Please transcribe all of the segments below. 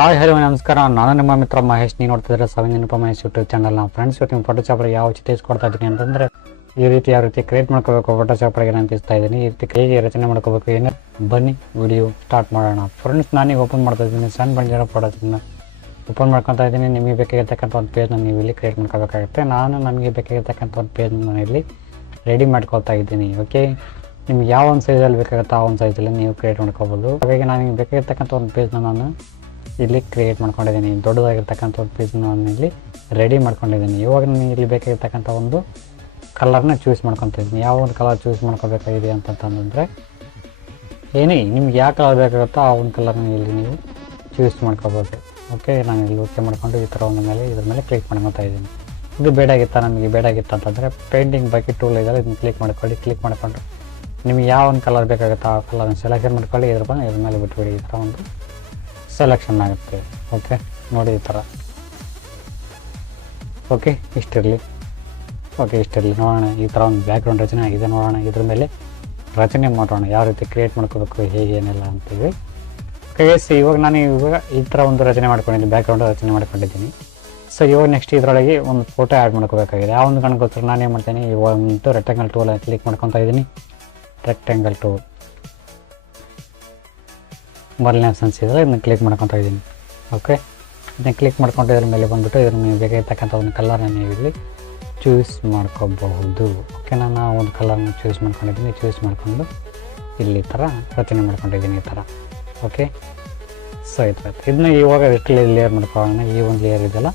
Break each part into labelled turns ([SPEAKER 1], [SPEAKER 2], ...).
[SPEAKER 1] Hi, hello, ನಮಸ್ಕಾರ. ನಾನು ನಿಮ್ಮ ಮಿತ್ರ ಮಹೇಶ್. ನೀವು ನೋಡ್ತಿದ್ರೆ ಸೆವೆನ್ ನೆನಪ ಮಹೇಶ್ ಯೂಟ್ಯೂಬ್ ನಾವು ಫ್ರೆಂಡ್ಸ್ ಇವತ್ತು ನಿಮ್ಮ ಫೋಟೋಶಾಪ್ಗೆ ಯಾವ ಚಿತ್ರ ಕೊಡ್ತಾ ಇದ್ದೀನಿ ಅಂತಂದ್ರೆ, ಈ ರೀತಿ ಯಾವ ರೀತಿ ಕ್ರಿಯೇಟ್ ಮಾಡ್ಕೋಬೇಕು ಫೋಟೋಶಾಪ್ಗೆ ನಾನು ತಿಳಿಸ್ತಾ ಇದ್ದೀನಿ. ಈ ರೀತಿ ಹೇಗೆ ರಚನೆ ಮಾಡ್ಕೋಬೇಕು, ಏನು ಬನ್ನಿ ವಿಡಿಯೋ ಸ್ಟಾರ್ಟ್ ಮಾಡೋಣ. ಫ್ರೆಂಡ್ಸ್ ನಾನೀಗ ಓಪನ್ ಮಾಡ್ತಾ ಇದ್ದೀನಿ. ಸಣ್ಣ ಬಂದಿರೋ ಫೋಟೋಸನ್ನ ಓಪನ್ ಮಾಡ್ಕೊತಾ ಇದ್ದೀನಿ. ನಿಮಗೆ ಬೇಕಾಗಿರ್ತಕ್ಕಂಥ ಒಂದು ಪೇಜ್ನ ನೀವು ಇಲ್ಲಿ ಕ್ರಿಯೇಟ್ ಮಾಡ್ಕೋಬೇಕಾಗುತ್ತೆ. ನಾನು ನಮಗೆ ಬೇಕಾಗಿರ್ತಕ್ಕಂಥ ಒಂದು ಪೇಜ್ ನಾನು ಇಲ್ಲಿ ರೆಡಿ ಮಾಡ್ಕೊಳ್ತಾ ಇದ್ದೀನಿ. ಓಕೆ ನಿಮ್ಗೆ ಯಾವ ಒಂದು ಸೈಜಲ್ಲಿ ಬೇಕಾಗುತ್ತೆ ಆ ಒಂದು ಸೈಜಲ್ಲಿ ನೀವು ಕ್ರಿಯೇಟ್ ಮಾಡ್ಕೋಬೋದು. ಹಾಗಾಗಿ ನನಗೆ ಬೇಕಾಗಿರ್ತಕ್ಕಂಥ ಒಂದು ಪೇಜ್ನ ನಾನು ಇಲ್ಲಿ ಕ್ರಿಯೇಟ್ ಮಾಡ್ಕೊಂಡಿದ್ದೀನಿ. ದೊಡ್ಡದಾಗಿರ್ತಕ್ಕಂಥ ಒಂದು ಪೇಜ್ನ ನಾನು ಇಲ್ಲಿ ರೆಡಿ ಮಾಡ್ಕೊಂಡಿದ್ದೀನಿ. ಇವಾಗ ನನಗೆ ಇಲ್ಲಿ ಬೇಕಾಗಿರ್ತಕ್ಕಂಥ ಒಂದು ಕಲರ್ನ ಚೂಸ್ ಮಾಡ್ಕೊತಿದ್ದೀನಿ ಯಾವ ಒಂದು ಕಲರ್ ಚೂಸ್ ಮಾಡ್ಕೋಬೇಕಾಗಿದೆ ಅಂತಂತಂದರೆ ಏನೇ ನಿಮ್ಗೆ ಯಾವ ಕಲರ್ ಬೇಕಾಗುತ್ತೋ ಆ ಒಂದು ಕಲರ್ನ ಇಲ್ಲಿ ನೀವು ಚೂಸ್ ಮಾಡ್ಕೋಬೋದು. ಓಕೆ ನಾನು ಇಲ್ಲಿ ಓಕೆ ಮಾಡ್ಕೊಂಡು ಈ ಥರ ಒಂದು ಮೇಲೆ ಇದ್ರ ಮೇಲೆ ಕ್ಲಿಕ್ ಮಾಡ್ಕೊತಾ ಇದ್ದೀನಿ. ಇದು ಬೇಡಾಗಿತ್ತಾ ನಮಗೆ ಬೇಡಾಗಿತ್ತು ಅಂತಂದರೆ ಪೇಂಟಿಂಗ್ ಬಗ್ಗೆ ಟೂಲ್ ಇದೆಲ್ಲ ಇದನ್ನು ಕ್ಲಿಕ್ ಮಾಡ್ಕೊಳ್ಳಿ. ಕ್ಲಿಕ್ ಮಾಡಿಕೊಂಡು ನಿಮ್ಗೆ ಯಾವ ಒಂದು ಕಲರ್ ಬೇಕಾಗುತ್ತೋ ಆ ಕಲರ್ನ ಸೆಲೆಕ್ಷನ್ ಮಾಡ್ಕೊಳ್ಳಿ. ಇದ್ರ ಬಂದು ಇದ್ರ ಮೇಲೆ ಬಿಟ್ಬಿಡಿ ಈ ಥರ ಒಂದು ಸೆಲೆಕ್ಷನ್ ಆಗುತ್ತೆ. ಓಕೆ ನೋಡಿ ಈ ಥರ ಓಕೆ ಇಷ್ಟಿರಲಿ. ಓಕೆ ಇಷ್ಟಿರಲಿ. ನೋಡೋಣ. ಈ ಥರ ಒಂದು ಬ್ಯಾಕ್ಗ್ರೌಂಡ್ ರಚನೆ ಆಗಿದೆ ನೋಡೋಣ. ಇದ್ರ ಮೇಲೆ ರಚನೆ ಮಾಡೋಣ. ಯಾವ ರೀತಿ ಕ್ರಿಯೇಟ್ ಮಾಡ್ಕೋಬೇಕು, ಹೇಗೆ, ಏನೆಲ್ಲ ಅಂತೇಳಿ ಓಕೆ ಎಸ್ ಇವಾಗ ನಾನು ಇವಾಗ ಈ ಥರ ಒಂದು ರಚನೆ ಮಾಡ್ಕೊಂಡಿದ್ದೀನಿ. ಬ್ಯಾಕ್ಗ್ರೌಂಡ್ ರಚನೆ ಮಾಡ್ಕೊಂಡಿದ್ದೀನಿ. ಸೊ ಇವಾಗ ನೆಕ್ಸ್ಟ್ ಇದರೊಳಗೆ ಒಂದು ಫೋಟೋ ಆ್ಯಡ್ ಮಾಡ್ಕೋಬೇಕಾಗಿದೆ. ಆ ಒಂದು ನಾನು ಏನು ಮಾಡ್ತೀನಿ? ಇವಾಗ ಒಂದು ರೆಕ್ಟಾಂಗಲ್ ಟೂಲ್ ಕ್ಲಿಕ್ ಮಾಡ್ಕೊತಾ ಇದ್ದೀನಿ. ರೆಕ್ಟಾಂಗಲ್ ಟೂಲ್ ಮೊದಲನೇ ಆಪ್ಷನ್ಸ್ ಇದ್ದರೆ ಇದನ್ನ ಕ್ಲಿಕ್ ಮಾಡ್ಕೊತಾ ಇದ್ದೀನಿ. ಓಕೆ ಇದನ್ನ ಕ್ಲಿಕ್ ಮಾಡ್ಕೊಂಡು ಇದ್ರ ಮೇಲೆ ಬಂದುಬಿಟ್ಟು ಇದ್ರ ನೀವು ಬೇಕಾಗಿರ್ತಕ್ಕಂಥ ಒಂದು ಕಲರ್ನ ನೀವು ಇಲ್ಲಿ ಚೂಸ್ ಮಾಡ್ಕೋಬಹುದು. ಓಕೆ ನಾನು ಒಂದು ಕಲರ್ನ ಚೂಸ್ ಮಾಡ್ಕೊಂಡಿದ್ದೀನಿ. ಚೂಸ್ ಮಾಡಿಕೊಂಡು ಇಲ್ಲಿ ಥರ ರಚನೆ ಮಾಡ್ಕೊಂಡಿದ್ದೀನಿ ಈ ಥರ ಓಕೆ ಸೊ ಥರ ಇದನ್ನ ಇವಾಗ ರೆಸ್ಟ್ ಲೇಯರ್ ಮಾಡ್ಕೊಳ್ಳೋಣ. ಈ ಒಂದು ಲೇಯರ್ ಇದೆಯಲ್ಲ?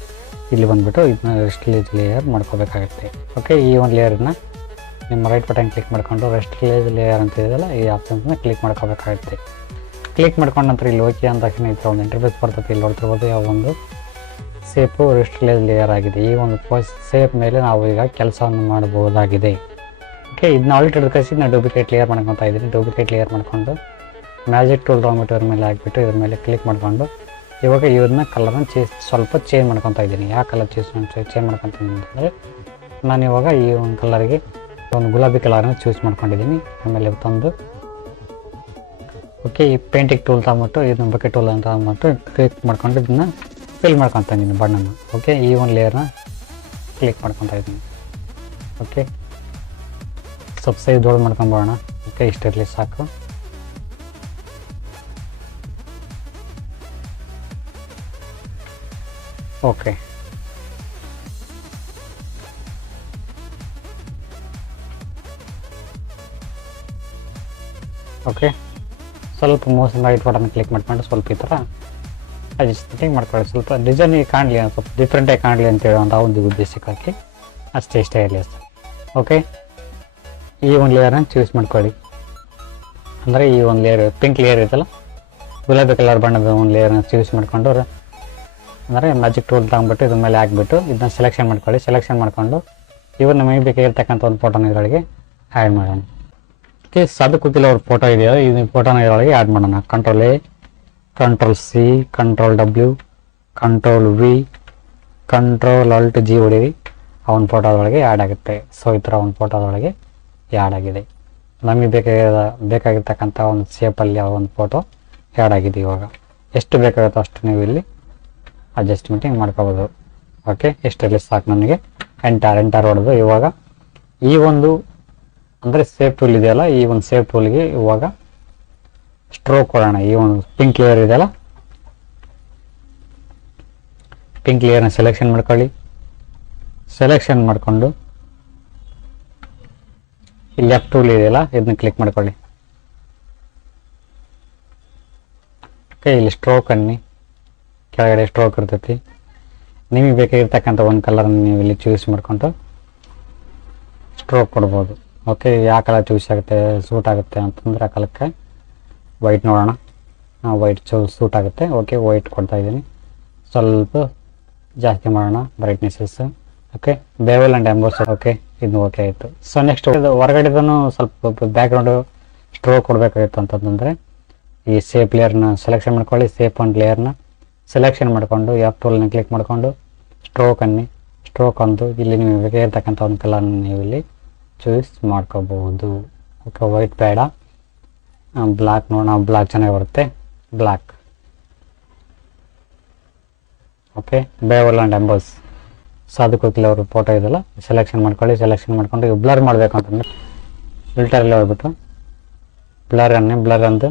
[SPEAKER 1] ಇಲ್ಲಿ ಬಂದುಬಿಟ್ಟು ಇದನ್ನ ರೆಸ್ಟ್ ಲೇಯರ್ ಮಾಡ್ಕೋಬೇಕಾಗುತ್ತೆ. ಓಕೆ ಈ ಒಂದು ಲೇಯರನ್ನ ನಿಮ್ಮ ರೈಟ್ ಬಟನ್ ಕ್ಲಿಕ್ ಮಾಡಿಕೊಂಡು ರೆಸ್ಟ್ ಲೇಯರ್ ಅಂತ ಇದೆಯಲ್ಲ, ಈ ಆಪ್ಷನ್ಸ್ನ ಕ್ಲಿಕ್ ಮಾಡ್ಕೋಬೇಕಾಗುತ್ತೆ. ಕ್ಲಿಕ್ ಮಾಡ್ಕೊಂಡ ನಂತರ ಇಲ್ಲಿ ಓಕೆ ಅಂತ ತಕ್ಷಣ ಒಂದು ಇಂಟರ್ಫೇಸ್ ಬರ್ತದೆ ಇಲ್ಲಿ ನೋಡ್ತಿರ್ಬೋದು ಯಾವ ಒಂದು ಸೇಪು ರಿಸ್ಟ್ ಲೇಯರ್ ಆಗಿದೆ. ಈ ಒಂದು ಪೋಸ್ ಸೇಪ್ ಮೇಲೆ ನಾವು ಈಗ ಕೆಲಸವನ್ನು ಮಾಡಬಹುದಾಗಿದೆ. ಓಕೆ ಇದನ್ನ ಆಲ್ರೆಡಿ ಕಳಿಸಿ ನಾನು ಡೂಪ್ಲಿಕೇಟ್ ಲೇಯರ್ ಮಾಡ್ಕೊತಾ ಇದ್ದೀನಿ. ಡೂಪ್ಲಿಕೇಟ್ ಲೇಯರ್ ಮಾಡ್ಕೊಂಡು ಮ್ಯಾಜಿಕ್ ಟೂಲ್ ಡ್ರಾಮಿಟರ್ ಮೇಲೆ ಹಾಕ್ಬಿಟ್ಟು ಇದ್ರ ಮೇಲೆ ಕ್ಲಿಕ್ ಮಾಡಿಕೊಂಡು ಇವಾಗ ಇವ್ರನ್ನ ಕಲರನ್ನು ಚೇ ಸ್ವಲ್ಪ ಚೇಂಜ್ ಮಾಡ್ಕೊತ ಇದ್ದೀನಿ. ಯಾವ ಕಲರ್ ಚೇಸ್ ಚೇಂಜ್ ಮಾಡ್ಕೊತೀನಿ ಅಂತಂದರೆ ನಾನು ಇವಾಗ ಈ ಒಂದು ಕಲರ್ಗೆ ಒಂದು ಗುಲಾಬಿ ಕಲರನ್ನು ಚೂಸ್ ಮಾಡ್ಕೊಂಡಿದ್ದೀನಿ. ಆಮೇಲೆ ತಂದು ಓಕೆ ಈ ಪೇಂಟಿಂಗ್ ಟೂಲ್ ತಗೊಂಬಿಟ್ಟು ಇದನ್ನ ಬಕೆಟ್ ಟೂಲ್ ಅಂತ ಅಂದ್ಬಿಟ್ಟು ಕ್ಲಿಕ್ ಮಾಡ್ಕೊಂಡು ಇದನ್ನ ಫಿಲ್ ಮಾಡ್ಕೊತಾ ಇದ್ದೀನಿ ಬಣ್ಣನ. ಓಕೆ ಈ ಒಂದು ಲೇಯರ್ನ ಕ್ಲಿಕ್ ಮಾಡ್ಕೊತಾ ಇದ್ದೀನಿ. ಓಕೆ ಸ್ವಲ್ಪ ಸೈಜ್ ದೊಡ್ಡ ಮಾಡ್ಕೊಂಬೋಣ ಓಕೆ ಇಷ್ಟಿರಲಿ ಸಾಕು. ಓಕೆ ಓಕೆ ಸ್ವಲ್ಪ ಮೋಸಿಂದ ರೈಟ್ ಬಟನ್ ಕ್ಲಿಕ್ ಮಾಡ್ಕೊಂಡು ಸ್ವಲ್ಪ ಈ ಥರ ಅಡ್ಜಸ್ಟಿಂಗ್ ಮಾಡ್ಕೊಳ್ಳಿ. ಸ್ವಲ್ಪ ಡಿಸೈನ್ ಕಾಣಲಿ ಸ್ವಲ್ಪ ಡಿಫ್ರೆಂಟಾಗಿ ಕಾಣಲಿ ಅಂತ ಹೇಳುವಂಥ ಒಂದು ಉದ್ದೇಶಕ್ಕೆ ಹಾಕಿ ಅಷ್ಟೇ ಇಷ್ಟೇ ಇರಲಿ ಸರ್ ಓಕೆ ಈ ಒಂದು ಲೇಯರನ್ನು ಚೂಸ್ ಮಾಡ್ಕೊಳ್ಳಿ. ಅಂದರೆ ಈ ಒಂದು ಲೇಯರ್ ಪಿಂಕ್ ಲೇಯರ್ ಇದೆಲ್ಲ ಗುಲಾಬಿ ಕಲರ್ ಬಣ್ಣದ ಒಂದು ಲೇಯರ್ನ ಚೂಸ್ ಮಾಡಿಕೊಂಡು ಅಂದರೆ ಮ್ಯಾಜಿಕ್ ಟೂಲ್ ತಗೊಂಡ್ಬಿಟ್ಟು ಇದ್ರ ಮೇಲೆ ಹಾಕ್ಬಿಟ್ಟು ಇದನ್ನ ಸೆಲೆಕ್ಷನ್ ಮಾಡ್ಕೊಳ್ಳಿ. ಸೆಲೆಕ್ಷನ್ ಮಾಡಿಕೊಂಡು ಇವ್ರನ್ನ ನಮಗೆ ಬೇಕಾಗಿರ್ತಕ್ಕಂಥ ಒಂದು ಫೋಟೋನ ಇದರೊಳಗೆ ಆ್ಯಡ್ ಮಾಡೋಣ. ಓಕೆ ಸದ್ ಕೂತಿಲ್ಲ ಅವ್ರ ಫೋಟೋ ಇದೆಯಲ್ಲ ಇದು ಫೋಟೋನ ಇದರೊಳಗೆ ಆ್ಯಡ್ ಮಾಡೋಣ. Control A control C control W control V control alt G ಹೊಡೀರಿ ಅವನ ಫೋಟೋದೊಳಗೆ ಆ್ಯಡ್ ಆಗುತ್ತೆ. ಸೊ ಈ ಥರ ಒಂದು ಫೋಟೋದೊಳಗೆ ಆ್ಯಡ್ ಆಗಿದೆ. ನಮಗೆ ಬೇಕಾಗಿರೋ, ಬೇಕಾಗಿರ್ತಕ್ಕಂಥ ಒಂದು ಶೇಪಲ್ಲಿ ಆ ಒಂದು ಫೋಟೋ ಆ್ಯಡ್ ಆಗಿದೆ ಇವಾಗ. ಎಷ್ಟು ಬೇಕಾಗುತ್ತೋ ಅಷ್ಟು ನೀವು ಇಲ್ಲಿ ಅಡ್ಜಸ್ಟ್ಮೆಂಟಿಂಗ್ ಮಾಡ್ಕೋಬೋದು. ಓಕೆ ಎಷ್ಟರಲ್ಲಿ ಸಾಕು ನನಗೆ ಎಂಟಾರ್ ಎಂಟಾರ್ ಹೊಡೆದು ಇವಾಗ ಈ ಒಂದು ಅಂದರೆ ಸೇಫ್ ಟೂಲ್ ಇದೆಯಲ್ಲ, ಈ ಒಂದು ಸೇಫ್ ಟೂಲ್ಗೆ ಇವಾಗ ಸ್ಟ್ರೋಕ್ ಕೊಡೋಣ. ಈ ಒಂದು ಪಿಂಕ್ ಲೇಯರ್ ಇದೆಯಲ್ಲ? ಪಿಂಕ್ ಲೇಯರ್ನ ಸೆಲೆಕ್ಷನ್ ಮಾಡ್ಕೊಳ್ಳಿ. ಸೆಲೆಕ್ಷನ್ ಮಾಡಿಕೊಂಡು ಇಲ್ಲಿ ಲೆಫ್ಟ್ ಟೂಲ್ ಇದೆಯಲ್ಲ, ಇದನ್ನ ಕ್ಲಿಕ್ ಮಾಡ್ಕೊಳ್ಳಿ. ಓಕೆ ಇಲ್ಲಿ ಸ್ಟ್ರೋಕ್ ಅನ್ನಿ, ಕೆಳಗಡೆ ಸ್ಟ್ರೋಕ್ ಇರ್ತೈತಿ. ನಿಮಗೆ ಬೇಕಾಗಿರ್ತಕ್ಕಂಥ ಒಂದು ಕಲರ್ನ ನೀವು ಇಲ್ಲಿ ಚೂಸ್ ಮಾಡ್ಕೊಂಡು ಸ್ಟ್ರೋಕ್ ಕೊಡ್ಬೋದು. ಓಕೆ, ಯಾವ ಕಲರ್ ಚೂಸ್ ಆಗುತ್ತೆ ಸೂಟ್ ಆಗುತ್ತೆ ಅಂತಂದ್ರೆ ಆ ಕಲಕ್ಕೆ ವೈಟ್ ನೋಡೋಣ. ವೈಟ್ ಚೂ ಸೂಟ್ ಆಗುತ್ತೆ. ಓಕೆ ವೈಟ್ ಕೊಡ್ತಾ ಇದ್ದೀನಿ. ಸ್ವಲ್ಪ ಜಾಸ್ತಿ ಮಾಡೋಣ brightnesses okay bevel and emboss okay, ಇದು ಓಕೆ ಆಯಿತು. ಸೊ ನೆಕ್ಸ್ಟ್ ಇದು ಹೊರಗಡೆದೂ ಸ್ವಲ್ಪ ಬ್ಯಾಕ್ಗ್ರೌಂಡು ಸ್ಟ್ರೋಕ್ ಕೊಡಬೇಕಾಗಿತ್ತು ಅಂತಂದರೆ, ಈ ಸೇಪ್ ಲೇಯರ್ನ ಸೆಲೆಕ್ಷನ್ ಮಾಡ್ಕೊಳ್ಳಿ. ಸೇಪ್ ಆ್ಯಂಡ್ ಲೇಯರ್ನ ಸೆಲೆಕ್ಷನ್ ಮಾಡಿಕೊಂಡು ಯಾ ಟೂಲ್ನ ಕ್ಲಿಕ್ ಮಾಡಿಕೊಂಡು ಸ್ಟ್ರೋಕ್ ಅನ್ನಿ ಸ್ಟ್ರೋಕ್ ಅಂದು ಇಲ್ಲಿ ನೀವು ಬೇಕಾಗಿರ್ತಕ್ಕಂಥ ಒಂದು ಕಲರ್ನ ನೀವು ಇಲ್ಲಿ ಚೂಸ್ ಮಾಡ್ಕೋಬಹುದು. ಓಕೆ ವೈಟ್ ಬೇಡ. ಬ್ಲ್ಯಾಕ್ ನೋಡೋಣ ಬ್ಲ್ಯಾಕ್ ಚೆನ್ನಾಗಿ ಬರುತ್ತೆ. Black okay bevel and emboss Sadhu Kokila ಅವ್ರ ಫೋಟೋ ಇದೆಲ್ಲ. ಸೆಲೆಕ್ಷನ್ ಮಾಡ್ಕೊಳ್ಳಿ ಸೆಲೆಕ್ಷನ್ ಮಾಡ್ಕೊಂಡು ಈಗ ಬ್ಲರ್ ಮಾಡಬೇಕು ಅಂತಂದ್ರೆ ಫಿಲ್ಟರಲ್ಲಿ ಹೋಗ್ಬಿಟ್ಟು ಬ್ಲರ್ ಅನ್ನೇ ಬ್ಲರ್ ಅಂದು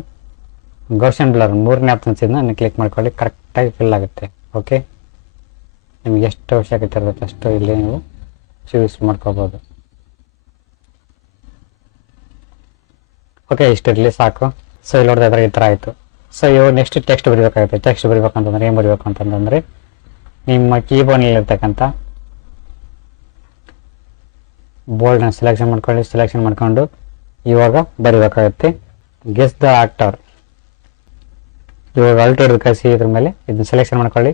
[SPEAKER 1] ಗೋಷನ್ ಬ್ಲರ್ ಮೂರನೇ ಆಪ್ಷನ್ಸ್ ಇದನ್ನ ಕ್ಲಿಕ್ ಮಾಡ್ಕೊಳ್ಳಿ ಕರೆಕ್ಟಾಗಿ ಫಿಲ್ ಆಗುತ್ತೆ. ಓಕೆ ನಿಮ್ಗೆ ಎಷ್ಟು ಅವಶ್ಯಕತೆ ಇರುತ್ತೆ ಅಷ್ಟು ಇಲ್ಲಿ ನೀವು ಚೂಸ್ ಮಾಡ್ಕೋಬೋದು ಓಕೆ ಇಷ್ಟಿರಲಿ ಸಾಕು. ಸೊ ಇಲ್ಲಿ ನೋಡಿದ್ರೆ ಈ ಥರ ಆಯಿತು. ಸೊ ಇವು ನೆಕ್ಸ್ಟ್ ಟೆಕ್ಸ್ಟ್ ಬರಿಬೇಕಾಗುತ್ತೆ. ಟೆಕ್ಸ್ಟ್ ಬರಿಬೇಕಂತಂದ್ರೆ ಏನು ಬರಿಬೇಕು ಅಂತಂದ್ರೆ ನಿಮ್ಮ ಕೀಬೋರ್ಡ್ನಲ್ಲಿ ಇರ್ತಕ್ಕಂಥ ಬೋಲ್ಡ್ನ ಸೆಲೆಕ್ಷನ್ ಮಾಡ್ಕೊಳ್ಳಿ ಸೆಲೆಕ್ಷನ್ ಮಾಡ್ಕೊಂಡು ಇವಾಗ ಬರಿಬೇಕಾಗುತ್ತೆ. ಗೆಸ್ ದ ಆಕ್ಟರ್ ಇವಾಗ ಅಲ್ಟ್ ಕಸಿ ಇದ್ರ ಮೇಲೆ ಇದನ್ನ ಸೆಲೆಕ್ಷನ್ ಮಾಡ್ಕೊಳ್ಳಿ.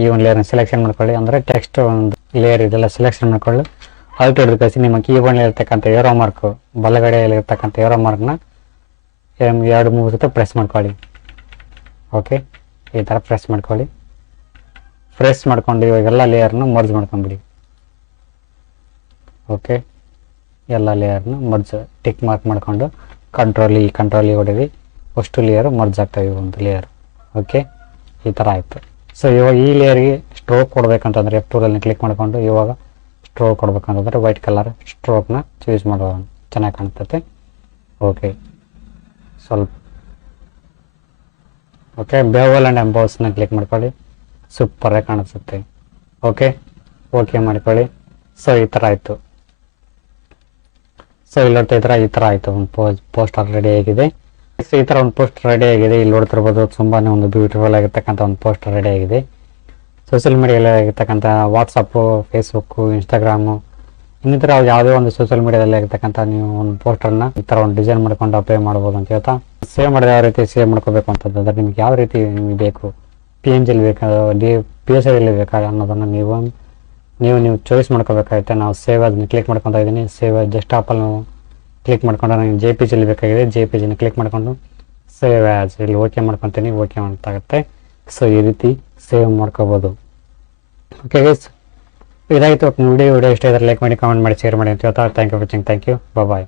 [SPEAKER 1] ಈ ಒಂದು ಲೇಯರ್ನ ಸೆಲೆಕ್ಷನ್ ಮಾಡ್ಕೊಳ್ಳಿ. ಅಂದರೆ ಟೆಕ್ಸ್ಟ್ ಒಂದು ಲೇಯರ್ ಇದೆಲ್ಲ ಸೆಲೆಕ್ಷನ್ ಮಾಡ್ಕೊಳ್ಳಿ. ಅಲ್ಟ್ ಹಿಡಿದು ಕಳಿಸಿ ನಿಮ್ಮ ಕೀಬೋರ್ಡ್ನಲ್ಲಿರ್ತಕ್ಕಂಥ ಏರೋ ಮಾರ್ಕು ಬಲಗಡೆಯಲ್ಲಿ ಇರ್ತಕ್ಕಂಥ ಏರೋ ಮಾರ್ಕ್ನ ಎರಡು ಮೂರು ಸತ ಪ್ರೆಸ್ ಮಾಡ್ಕೊಳ್ಳಿ. ಓಕೆ ಈ ಥರ ಪ್ರೆಸ್ ಮಾಡ್ಕೊಳ್ಳಿ. ಪ್ರೆಸ್ ಮಾಡ್ಕೊಂಡು ಇವಾಗೆಲ್ಲ ಲೇಯರ್ನ ಮರ್ಜ್ ಮಾಡ್ಕೊಂಬಿಡಿ. ಓಕೆ ಎಲ್ಲ ಲೇಯರ್ನ ಮರ್ಜ್ ಟಿಕ್ ಮಾರ್ಕ್ ಮಾಡಿಕೊಂಡು ಕಂಟ್ರೋಲ್ ಕಂಟ್ರೋಲ್ ಹೊಡೀರಿ ಅಷ್ಟು ಲೇಯರ್ ಮರ್ಜ್ ಆಗ್ತವೆ ಒಂದು ಲೇಯರ್ ಓಕೆ ಈ ಥರ ಆಯಿತು. ಸೊ ಇವಾಗ ಈ ಲೇಯರ್ಗೆ ಸ್ಟ್ರೋಕ್ ಕೊಡಬೇಕಂತಂದ್ರೆ ಎಫ್ ಟೂರಲ್ಲಿ ಕ್ಲಿಕ್ ಮಾಡಿಕೊಂಡು ಇವಾಗ ಸ್ಟ್ರೋಕ್ ಕೊಡ್ಬೇಕಂತಂದ್ರೆ ವೈಟ್ ಕಲರ್ ಸ್ಟ್ರೋಕ್ನ ಚೂಸ್ ಮಾಡುವ ಚೆನ್ನಾಗಿ ಕಾಣ್ತೈತೆ. ಓಕೆ ಸ್ವಲ್ಪ. ಓಕೆ ಬೇವಲ್ ಆ್ಯಂಡ್ ಎಂಬೌಸ್ನ ಕ್ಲಿಕ್ ಮಾಡ್ಕೊಳ್ಳಿ. ಸೂಪರಾಗಿ ಕಾಣಿಸುತ್ತೆ. ಓಕೆ ಓಕೆ ಮಾಡ್ಕೊಳ್ಳಿ. ಸೊ ಈ ಥರ ಆಯಿತು. ಸೊ ಇಲ್ಲಿ ನೋಡ್ತಾ ಈ ಥರ ಆಯಿತು. ಒಂದು ಪೋಸ್ ಪೋಸ್ಟರ್ ರೆಡಿ ಆಗಿದೆ. ಸೊ ಈ ಥರ ಒಂದು ಪೋಸ್ಟರ್ ರೆಡಿ ಆಗಿದೆ. ಇಲ್ಲಿ ನೋಡ್ತಿರ್ಬೋದು ತುಂಬಾ ಒಂದು ಬ್ಯೂಟಿಫುಲ್ ಆಗಿರ್ತಕ್ಕಂಥ ಒಂದು ಪೋಸ್ಟರ್ ರೆಡಿ ಆಗಿದೆ. ಸೋಷಿಯಲ್ ಮೀಡಿಯಲ್ಲಿ ಆಗಿರ್ತಕ್ಕಂಥ ವಾಟ್ಸಪ್ಪು ಫೇಸ್ಬುಕ್ಕು ಇನ್ಸ್ಟಾಗ್ರಾಮು ಇನ್ನಿತರ ಯಾವುದೇ ಒಂದು ಸೋಷಿಯಲ್ ಮೀಡಿಯಾದಲ್ಲಿ ಇರತಕ್ಕಂಥ ನೀವು ಒಂದು ಪೋಸ್ಟರ್ನ ಈ ಥರ ಒಂದು ಡಿಸೈನ್ ಮಾಡ್ಕೊಂಡು ಅಪ್ಲೈ ಮಾಡ್ಬೋದು ಅಂತ ಹೇಳ್ತಾ ಸೇವ್ ಮಾಡಿದ ಯಾವ ರೀತಿ ಸೇವ್ ಮಾಡ್ಕೋಬೇಕು ಅಂತಂದ್ರೆ ನಿಮ್ಗೆ ಯಾವ ರೀತಿ ನಿಮಗೆ ಬೇಕು? ಪಿ ಎನ್ ಜಿಲಿ ಬೇಕಾ? ಡಿ ಪಿ ಎಸ್ ಐಲಿ ಬೇಕಾ ಅನ್ನೋದನ್ನು ನೀವು ನೀವು ನೀವು ಚಾಯ್ಸ್ ಮಾಡ್ಕೋಬೇಕಾಗುತ್ತೆ. ನಾವು ಸೇವ್ ಅದನ್ನ ಕ್ಲಿಕ್ ಮಾಡ್ಕೊತಾ ಇದ್ದೀನಿ. ಸೇವ್ ಜಸ್ಟ್ ನಾವು ಕ್ಲಿಕ್ ಮಾಡ್ಕೊಂಡು ನನಗೆ ಜೆ ಪಿ ಜಿಲಿ ಬೇಕಾಗಿದೆ. ಜೆ ಪಿ ಜಿನ ಕ್ಲಿಕ್ ಮಾಡ್ಕೊಂಡು ಸೇವ್ ಇಲ್ಲಿ ಓಕೆ ಮಾಡ್ಕೊತೀನಿ. ಓಕೆ ಅಂತಾಗುತ್ತೆ ಸೊ ಈ ರೀತಿ ಸೇವ್ ಮಾಡ್ಕೋಬೋದು. ಓಕೆ ಗೈಸ್ ಇದಾಗಿತ್ತು. ವಿಡಿಯೋ ವಿಡಿಯೋ ಇಷ್ಟ ಇದ್ರೆ ಲೈಕ್ ಮಾಡಿ ಕಾಮೆಂಟ್ ಮಾಡಿ ಶೇರ್ ಮಾಡಿ ಅಂತ ಹೇಳ್ತಾ thank you watching thank you bye